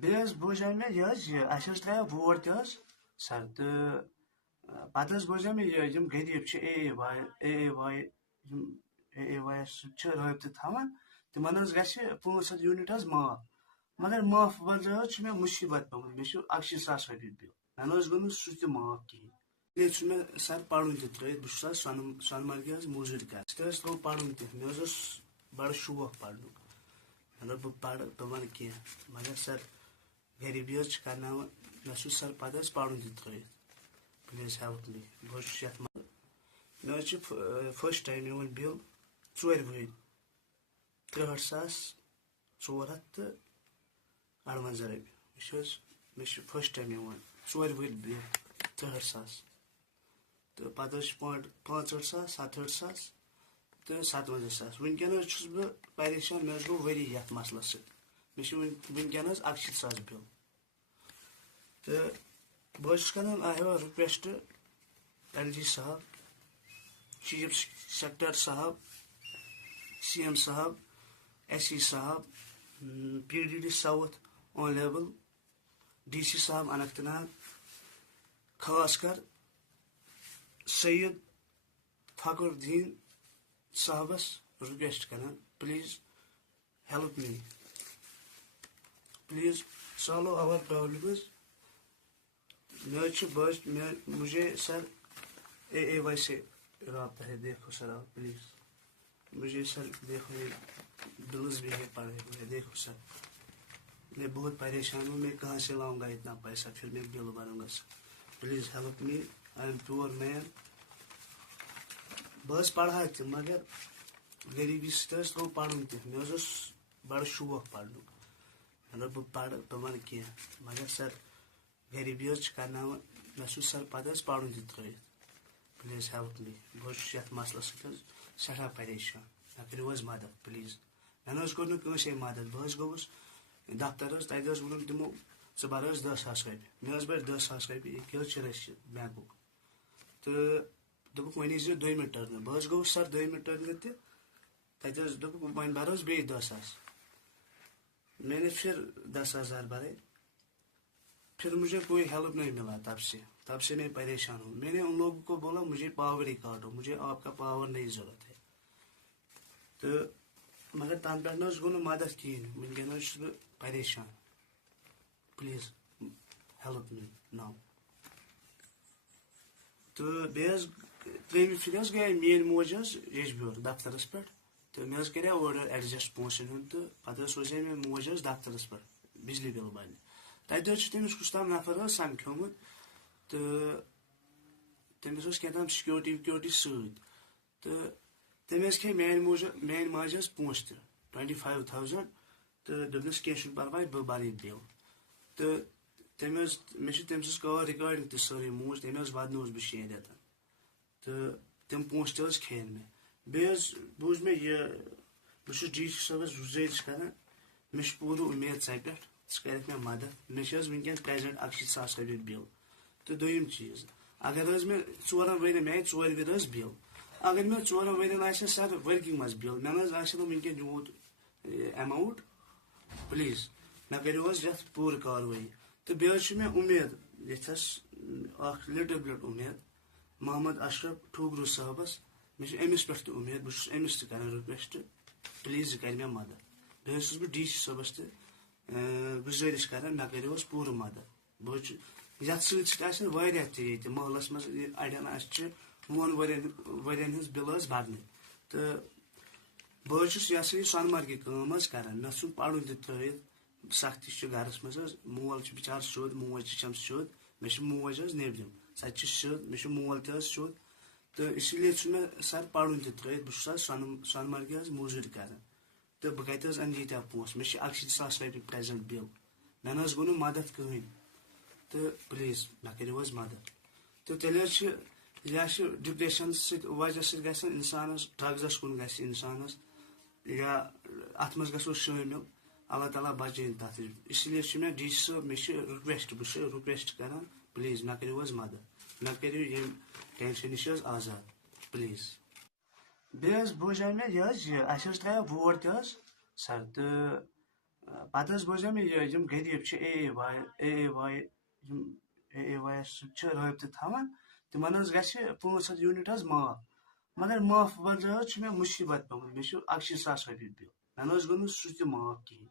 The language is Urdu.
بیٚیہِ حظ بوزیو مےٚ یہِ حظ یہِ اَسہِ حظ ترٛایو ووٹ تہِ حظ سر تہٕ پَتہٕ حظ بوزیو مےٚ یِم غریٖب چھِ اے اے واے یَس سۭتۍ چھِ رٲبطہٕ تھاوان تِمن حظ گژھِ 500 یوٗنِٹ حظ معاف مگر معاف وَرٲے حظ چھُ مےٚ مُصیٖبت پیوٚمُت مےٚ چھُ 81,000 رۄپیہِ بِل مےٚ نہ حظ گوٚو نہٕ سُہ تہِ معاف کِہیٖنۍ بیٚیہِ چھُ مےٚ سر پَرُن تہِ ترٲیِتھ بہٕ چھُس حظ سۄنہٕ مرگہِ حظ موٚزوٗرۍ کران اَسہِ تہِ حظ ترٛوو پَرُن تہِ مےٚ حظ اوس بَڑٕ شوق پَرنُک مطلب بہٕ پَرٕ بہٕ وَنہٕ کینٛہہ مگر سر غریٖبی حظ چھِ کرناوان مےٚ چھُ سر پَتہٕ حظ پَرُن تہِ ترٲیِتھ پٕلیٖز ہیلپ می بہٕ حظ چھُس یَتھ منٛز مےٚ حظ چھِ فٔسٹ ٹایم یِوان بِل 4 ؤری 63,458 رۄپیہِ مےٚ چھُ فٔسٹ ٹایم یِوان 4 ؤری بِل 63,000 تہٕ پَتہٕ حظ چھِ 65,000 67,000 تہٕ 57,000 وٕنکٮ۪ن حظ چھُس بہٕ پریشان مےٚ حظ گوٚو ؤری یَتھ مسلَس سۭتۍ مےٚ چھُ وٕنکٮ۪ن حظ 61,000 بِل تہٕ بہٕ حظ چھُس کران رِکویسٹ ایل جی صاحب چیف سیکٹر صاحب سی ایم صاحب ایس سی صاحب پی ڈی ڈی ساؤتھ آن لیول ڈی سی صاحب اننت ناگ خاص کر سید فخر الدین صاحبس رِکویسٹ کران please help me please solve over problems مجھے سر اے وائی سے رابطہ ہے دیکھو سر آپ پلیز مجھے سر دیکھو یہ بلز بھی ہے پڑے ہوئے دیکھو سر میں بہت پریشان ہوں میں کہاں سے لاؤں گا اتنا پیسہ پھر میں بل بھروں گا sir please help me I am poor man بہٕ حظ پَرہا تہِ مگر غریٖبی سۭتۍ حظ ترٛوو پَرُن تہِ مےٚ حظ اوس بَڑٕ شوق پَرنُک مطلب بہٕ پَرٕ بہٕ وَنہٕ کینٛہہ مگر سر غریٖبی حظ چھِ کرناوان مےٚ چھُ سر پَتہٕ حظ پَرُن تہِ ترٲیِتھ پلیٖز ہیلپ می بہٕ حظ چھُس یَتھ مسلَس سۭتۍ حظ سٮ۪ٹھاہ پریشان مےٚ کٔرِو حظ مدد پلیٖز مےٚ نہ حظ کوٚر نہٕ کٲنٛسے مدد بہٕ حظ گوٚوُس دفتر حظ تَتہِ حظ ووٚنُکھ تِمو ژٕ بَر حظ 10,000 رۄپیہِ مےٚ حظ بَرِ 10,000 رۄپیہِ ییٚکیٛاہ حظ چھِ رٔسیٖد بینٛکُک تہٕ دوٚپُکھ وۄنۍ ییٖزیو دوٚیمہِ ٹٔرنہٕ بہٕ حظ گوٚوُس سر دوٚیمہِ ٹٔرنہٕ تہِ تَتہِ حظ دوٚپُکھ وۄنۍ بَر حظ بیٚیہِ 10,000 میں نے پھر 10,000 بھرے پھر مجھے کوئی ہیلپ نہیں ملا تب سے میں پریشان ہوں میں نے ان لوگوں کو بولا مجھے پاور ہی کاٹو مجھے آپ کا پاور نہیں ضرورت ہے تو مگر تَنہٕ پٮ۪ٹھ نہ حظ گوٚو نہٕ مدد کِہیٖنۍ وٕنکٮ۪ن حظ چھُس بہٕ پریشان پلیٖز ہیلپ می ناو تہٕ بیٚیہِ حظ ترٛیٚیمہِ پھِرِ حظ گٔیے میٛٲنۍ موج حظ یجبیور دفترس پٮ۪ٹھ تہٕ مےٚ حظ کَریو اورٕ ایڈجسٹ پونٛسن ہُنٛد تہٕ پَتہٕ حظ سوزے مےٚ موج حظ دفترس پٮ۪ٹھ بجلی بِل بَرنہِ تَتہِ حظ چھُ تٔمِس کُس تام نفر حظ سمکھیومُت تہٕ تٔمِس اوس کیٛاہ تام سِکیورٹی وِکیورٹی سۭتۍ تہٕ تٔمۍ حظ کھے میٛانہِ ماجہِ حظ پونٛسہٕ تہِ 25,000 تہٕ دوٚپنَس کینٛہہ چھُنہٕ پرواے بہٕ بَرٕ یہِ بِل تہٕ تٔمۍ حظ مےٚ چھِ تٔمۍ سٕنٛز کال رِکاڈِنٛگ تہِ سٲرٕے موج تٔمۍ حظ وَدنووُس بہٕ 6 رٮ۪تَن تہٕ تِم پونٛسہٕ تہِ حظ کھیٚیَن مےٚ بیٚیہِ حظ بوٗز مےٚ یہِ بہٕ چھُس ڈی سی صٲبَس گُزٲرِش کران مےٚ چھِ پوٗرٕ اُمید ژےٚ پٮ۪ٹھ ژٕ کَرٮ۪کھ مےٚ مدد مےٚ چھِ حظ وٕنکٮ۪ن پرٛٮ۪زنٛٹ 61,000 رۄپیہِ بِل تہٕ دوٚیِم چیٖز اگر حظ مےٚ 4 ؤرۍیَن مےٚ آیہِ 4 ؤرۍ حظ بِل اگر مےٚ 4 ؤرۍیَن آسہِ سر ؤرکِنٛگ منٛز بِل مےٚ نہ حظ آسہِ نہٕ وٕنکٮ۪ن یوٗت اٮ۪ماوُنٛٹ پلیٖز مےٚ کٔرِو حظ یَتھ پوٗرٕ کاروٲیی تہٕ بیٚیہِ حظ چھِ مےٚ اُمید یَتھَس اکھ لِٹٕل بِٹ اُمید محمد اشرف ٹھوٗگرو صٲبس مےٚ چھِ أمِس پٮ۪ٹھ تہِ اُمید بہٕ چھُس أمِس تہِ کران رِکویسٹ پلیٖز یہِ کَرِ مےٚ مدد بیٚیہِ حظ چھُس بہٕ ڈی سی صٲبس تہِ گُزٲرِش کران مےٚ کٔرِو حظ پوٗرٕ مدد بہٕ حظ چھُ یَتھ سۭتۍ سۭتۍ آسن واریاہ تہِ ییٚتہِ محلس منٛز اَڑٮ۪ن اَسہِ چھِ 2 ؤرۍیَن ہٕنٛز بِل حظ بَرنہِ تہٕ بہٕ حظ چھُس یہِ ہسا یہِ سۄنہٕ مرگہِ کٲم حظ کران مےٚ ژھُن پَرُن تہِ ترٲیِتھ سختی چھِ گرس منٛز حظ مول چھُ بِچار سیوٚد موج تہِ چھَم سیوٚد مےٚ چھِ موج حظ نیبرِم سۄ تہِ چھِ سیوٚد مےٚ چھُ مول تہِ حظ سیوٚد تہٕ اسی لیے چھُ مےٚ سر پَرُن تہِ ترٲیِتھ بہٕ چھُس حظ سۄنہٕ مرگہِ حظ موٚزوٗرۍ کران تہٕ بہٕ کَتہِ حظ اَنہٕ ییٖتیٛاہ پونٛسہٕ مےٚ چھِ 61,000 رۄپیہِ پرٛٮ۪زنٛٹ بِل مےٚ نہ حظ گوٚو نہٕ مدد کٕہٕنۍ تہٕ پلیٖز مےٚ کٔرِو حظ مدد تہٕ تیٚلہِ حظ چھِ یا چھِ ڈِپریشن سۭتۍ وجہ سۭتۍ گژھان اِنسانس ڈرگزس کُن گژھِ اِنسانس یا اَتھ منٛز گژھو شٲمِل اللہ تعالیٰ بچٲیِن تَتھ اسی لیے چھُ مےٚ ڈی سی صٲب مےٚ چھِ رِکویسٹ بہٕ چھُس رِکویسٹ کران پلیٖز مےٚ کٔرِو حظ مدد مےٚ کٔرِو ییٚمہِ ٹینشن نِش حظ آزاد پلیٖز بیٚیہِ حظ بوزیو مےٚ یہِ حظ یہِ اَسہِ حظ ترٛایو ووٹ تہِ حظ سر تہٕ پتہٕ حظ بوزے مےٚ یِم غریٖب چھِ اے واے یَس سۭتۍ چھِ رٲبطہٕ تھاوان تِمن حظ گژھِ 500 یوٗنِٹ حظ معاف مگر معاف وجہ حظ چھُ مےٚ مُصیٖبت پیوٚمُت مےٚ چھُ 81,000 رۄپیہِ بِل مےٚ نہ حظ گوٚو نہٕ سُہ تہِ معاف کِہیٖنۍ